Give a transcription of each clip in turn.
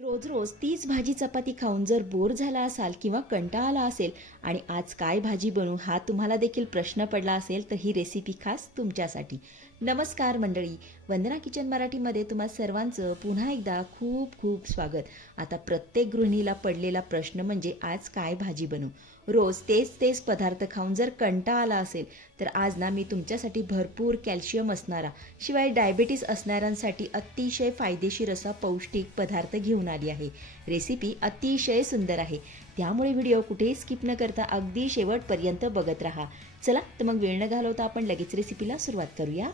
रोज रोज तीच भाजी चपाती खाऊन जर बोर झाला असाल किंवा कंटाळा आला असेल आणि आज काय भाजी बनवू हा तुम्हाला देखील प्रश्न पडला असेल तर ही रेसिपी खास तुमच्यासाठी. नमस्कार मंडळी, वंदना किचन मराठीमध्ये तुम्हा सर्वांचं पुन्हा एकदा खूप खूप स्वागत. आता प्रत्येक गृहिणीला पडलेला प्रश्न म्हणजे आज काय भाजी बनवू. रोज तेच तेच पदार्थ खाऊन जर कंटाळा आला असेल तर आज ना मी तुमच्यासाठी भरपूर कॅल्शियम असणारा, शिवाय डायबिटीस असणाऱ्यांसाठी अतिशय फायदेशीर असा पौष्टिक पदार्थ घेऊन आली आहे. रेसिपी अतिशय सुंदर आहे, त्यामुळे व्हिडिओ कुठेही स्किप न करता अगदी शेवटपर्यंत बघत राहा. चला तर मग वेळ न घालवता आपण लगेच रेसिपीला सुरुवात करूया.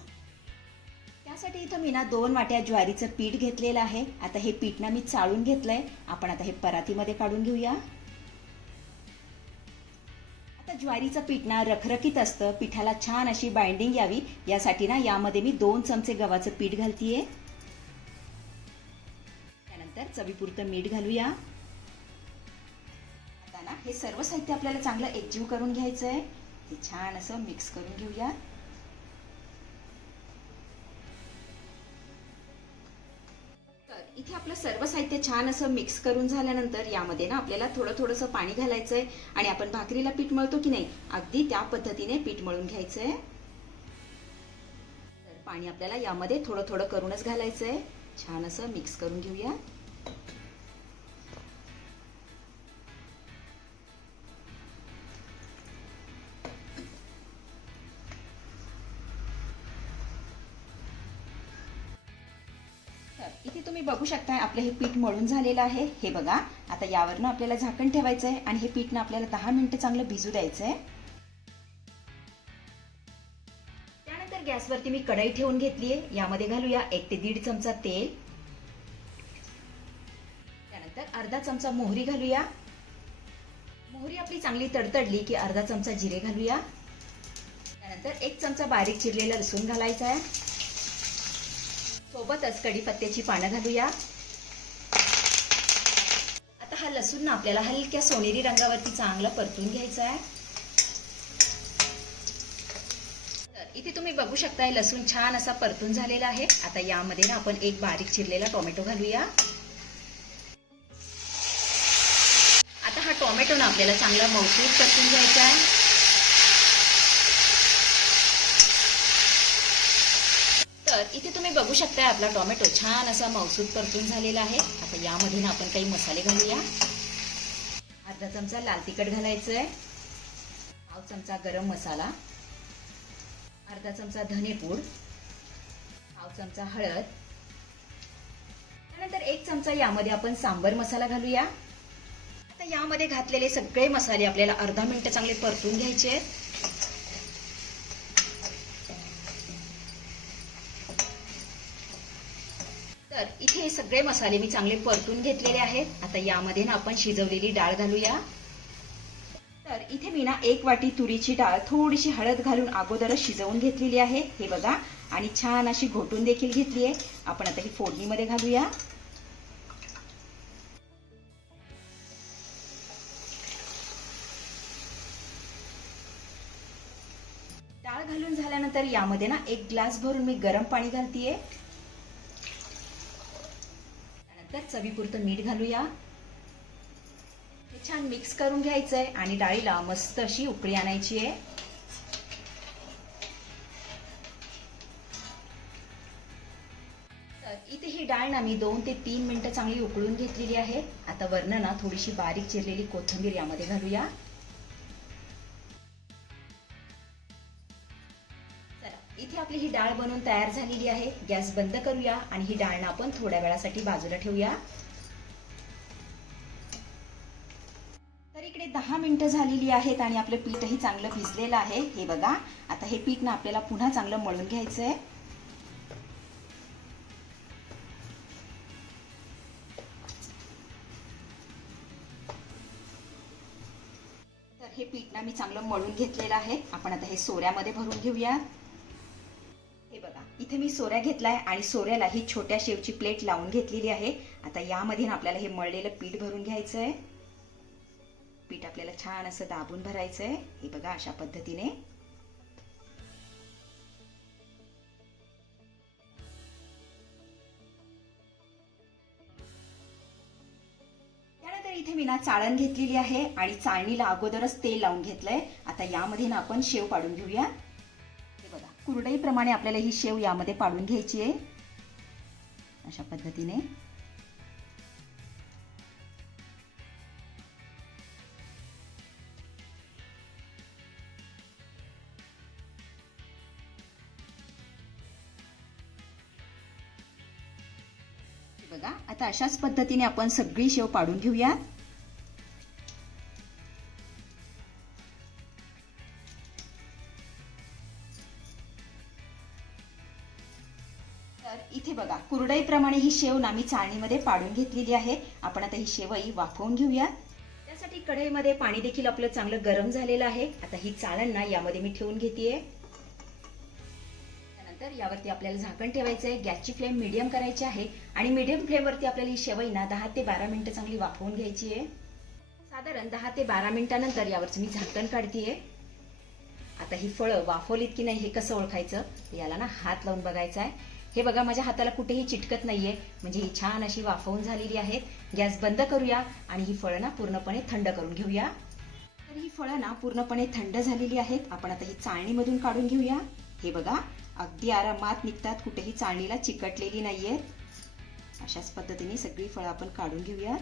त्यासाठी इथं मी ना 2 वाट्या ज्वारीचं पीठ घेतलेलं आहे. आता हे पीठ ना मी चाळून घेतलंय. आपण आता हे परातीमध्ये काढून घेऊया. आता ज्वारीचं पीठ ना रखरखीत असतं, पिठाला छान अशी बाइंडिंग यावी यासाठी ना यामध्ये मी 2 चमचे गव्हाचं पीठ घालतीये. त्यानंतर चवीपुरतं मीठ घालूया. आता ना हे सर्व साहित्य आपल्याला चांगलं एकजीव करून घ्यायचंय. हे छान असं मिक्स करून घेऊया. इथे आपलं सर्व साहित्य छान असं मिक्स करून झाल्यानंतर यामध्ये ना आपल्याला थोडं थोडंसं पाणी घालायचंय आणि आपण भाकरीला पीठ मळतो की नाही, अगदी त्या पद्धतीने पीठ मळून घ्यायचंय. तर पाणी आपल्याला यामध्ये थोडं थोडं करूनच घालायचंय. छान असं मिक्स करून घेऊया. इथे तुम्ही बघू शकताय आपलं हे पीठ मळून झालेलं आहे. हे बघा, आता यावरनं आपल्याला झाकण ठेवायचं आहे आणि हे पीठ ना आपल्याला 10 मिनिटं चांगलं भिजू द्यायचंय. त्यानंतर गॅसवरती मी कढई ठेवून घेतलीये. यामध्ये घालूया 1 ते 1.5 चमचा तेल. त्यानंतर अर्धा चमचा मोहरी घालूया. मोहरी आपली चांगली तडतडली की अर्धा चमचा जिरे घालूया. त्यानंतर 1 चमचा बारीक चिरलेला लसूण घालायचा आहे. सोबतच कढीपत्त्याची पानं घालूया. आता हा लसूण ना आपल्याला हलक्या सोनेरी रंगावरती चांगला परतून घ्यायचा आहे. तर इथे तुम्ही बघू शकताय लसूण छान असा परतून झालेला आहे. आता यामध्ये ना आपण एक बारीक चिरलेला टोमॅटो घालूया. आता हा टोमॅटो ना आपल्याला चांगला मऊसूर परतून घ्यायचा आहे. तर इथे तुम्ही बघू शकता आपला टोमॅटो छान असा मऊसूर परतून झालेला आहे. आता यामध्ये ना आपण काही मसाले घालूया. अर्धा चमचा लाल तिखट घालायचंय. पाव चमचा गरम मसाला. अर्धा चमचा धनेपूड. पाव चमचा हळद. त्यानंतर 1 चमचा यामध्ये आपण सांबर मसाला घालूया. आता यामध्ये घातलेले सगळे मसाले आपल्याला अर्धा मिनिट चांगले परतून घ्यायचे आहेत. तर इथे हे सगळे मसाले मी चांगले परतून घेतलेले आहेत. आता यामध्ये ना आपण शिजवलेली डाळ घालूया. तर इथे मी ना 1 वाटी तुरीची डाळ थोडीशी हळद घालून अगोदरच शिजवून घेतलेली आहे. हे बघा, आणि छान अशी घोटून देखील घेतली आहे. आपण आता ही फोडणीमध्ये घालूया. डाळ घालून झाल्यानंतर यामध्ये ना 1 ग्लास भरून मी गरम पाणी घालतीये. त्यानंतर चवीपुरतं मीठ घालूया. हे छान मिक्स करून घ्यायचंय आणि डाळीला मस्त अशी उकळी आणायची आहे. तर इथे ही डाळ ना मी 2 ते 3 मिनिटं चांगली उकळून घेतलेली आहे. आता वरनं ना थोडीशी बारीक चिरलेली कोथिंबीर यामध्ये घालूया. इथे आपली ही डाळ बनवून तयार झालेली आहे. गॅस बंद करूया आणि ही डाळ ना आपण थोड्या वेळासाठी बाजूला ठेवूया. तर इकडे 10 मिनिटं झालेली आहेत आणि आपलं पीठही चांगलं भिजलेलं आहे. हे बघा, आता हे पीठ ना आपल्याला पुन्हा चांगलं मळून घ्यायचंय. तर हे पीठ ना मी चांगलं मळून घेतलेलं आहे. आपण आता हे सोऱ्यामध्ये भरून घेऊया. हे बघा, इथे मी सोऱ्या घेतलाय आणि सोऱ्याला ही छोट्या शेवची प्लेट लावून घेतलेली आहे. आता यामध्ये आपल्याला हे मळलेलं पीठ भरून घ्यायचंय. पीठ आपल्याला छान असं दाबून भरायचंय. हे बघा, अशा पद्धतीने. इथे मी ना चाळण घेतलेली आहे आणि चाळणीला अगोदरच तेल लावून घेतलंय. आता यामध्ये ना आपण शेव पाडून घेऊया. हे बघा, कुरडईप्रमाणे आपल्याला ही शेव यामध्ये पाडून घ्यायची आहे. अशा पद्धतीने बघा. आता अशाच पद्धतीने आपण सगळी शेव पाडून घेऊया. तर इथे बघा, कुरडईप्रमाणे ही शेव ना मी चाळणीमध्ये पाडून घेतलेली आहे. आपण आता ही शेवई वाफवून घेऊया. त्यासाठी कढईमध्ये पाणी देखील आपलं चांगलं गरम झालेलं आहे. आता ही चाळण ना यामध्ये मी ठेवून घेतेय. तर यावरती आपल्याला झाकण ठेवायचं आहे. गॅसची फ्लेम मीडियम करायची आहे आणि मीडियम फ्लेमवरती आपल्याला ही शेवई ना 10 ते 12 मिनिटं चांगली वाफवून घ्यायची आहे. साधारण 10 ते 12 मिनिटानंतर यावरचं मी झाकण काढतेय. आता ही फळं वाफवलीत की नाही हे कसं ओळखायचं, याला ना हात लावून बघायचा आहे. हे बघा, माझ्या हाताला कुठेही चिटकत नाहीये, म्हणजे ही छान अशी वाफवून झालेली आहेत. गॅस बंद करूया आणि ही फळं ना पूर्णपणे थंड करून घेऊया. तर ही फळं ना पूर्णपणे थंड झालेली आहेत. आपण आता ही चाळणीमधून काढून घेऊया. हे बघा, अगदी आरामात निघतात, कुठेही चाळणीला चिकटलेली नाहीये. अशाच पद्धतीने सगळी फळं आपण काढून घेऊया.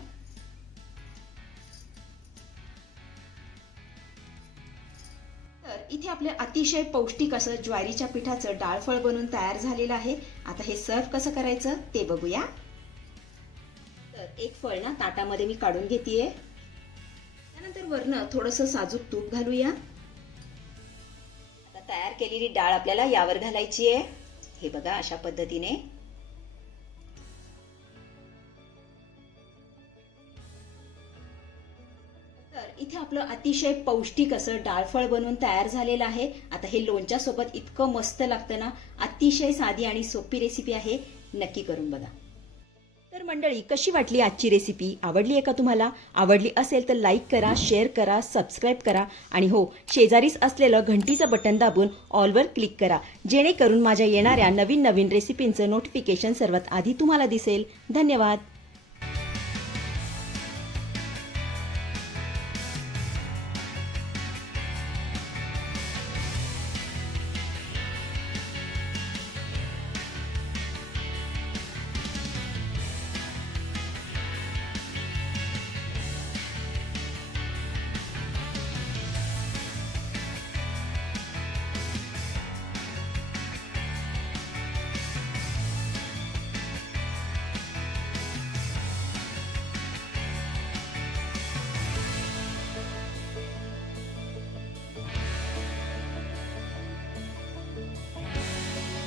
तर इथे आपले अतिशय पौष्टिक असं ज्वारीच्या पिठाचं डाळफळ बनून तयार झालेलं आहे. आता हे सर्व कसं करायचं ते बघूया. तर एक फळ ना ताटामध्ये मी काढून घेतेय. त्यानंतर वरनं थोडंसं साजूक तूप घालूया. तयार केलेली डाळ आपल्याला यावर घालायची आहे. हे बघा, अशा पद्धतीने. तर इथे आपलं अतिशय पौष्टिक असं डाळफळ बनवून तयार झालेलं आहे. आता हे लोणच्या सोबत इतकं मस्त लागतं ना. अतिशय साधी आणि सोपी रेसिपी आहे, नक्की करून बघा. तर मंडळी, कशी वाटली आजची रेसिपी? आवडली आहे का तुम्हाला? आवडली असेल तर लाईक करा, शेअर करा, सबस्क्राईब करा आणि हो, शेजारीच असलेलं घंटीचं बटन दाबून ऑलवर क्लिक करा, जेणेकरून माझ्या येणाऱ्या नवीन नवीन रेसिपींचं नोटिफिकेशन सर्वात आधी तुम्हाला दिसेल. धन्यवाद.